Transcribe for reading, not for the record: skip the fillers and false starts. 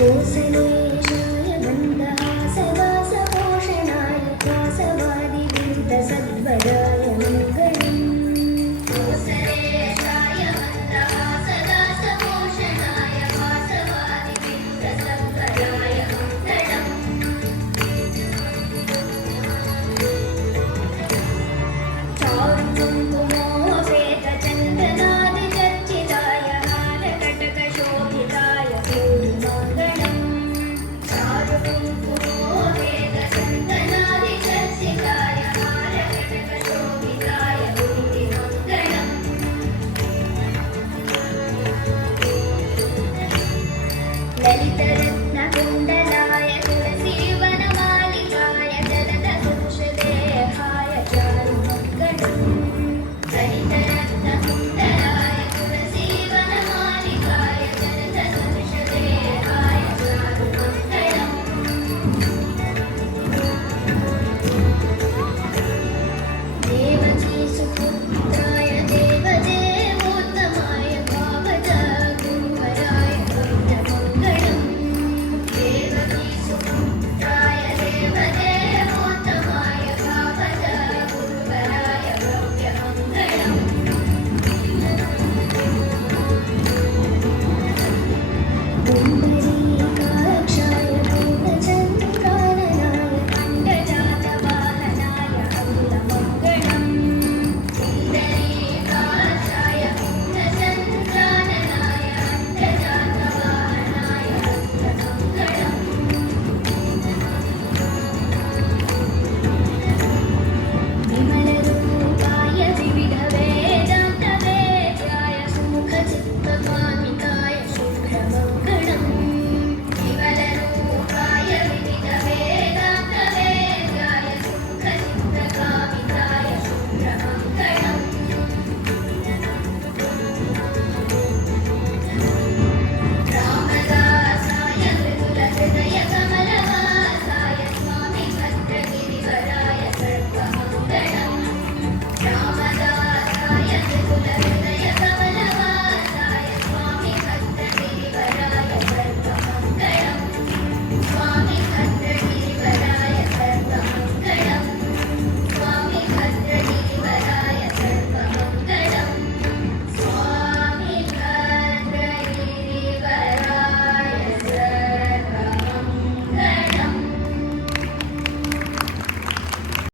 कोसलेशाय मन्दहासवासपोषणाय वासवादिविरुद्धसद्वराय मङ्गलम् कोसलेशाय मन्दहासवासपोषणाय वासवादिविरुद्धसद्वराय मङ्गलम् चारुकुङ्कुमोपेतचन्दनादिचर्चिताय हारकटकशोभिताय भूरिमङ्गलम् चारुकुङ्कुमोपेतचन्दनादिचर्चिताय हारकटकशोभिताय भूरिमङ्गलम् ललितरत्नकुण्डलाय तुलसीवनमालिकाय जलदकुशदेहाय चारुमङ्गलम् ललितरत्नकुण्डलाय तुलसीवनमालिकाय जलदकुशदेहाय चारुमङ्गलम् देवकीसुपुत्राय देवदेवोत्तमाय भावजगुरुवराय भव्यमङ्गलम् देवकीसुपुत्राय देवदेवोत्तमाय भावजगुरुवराय भव्यमङ्गलम् पुण्डरीकाक्षाय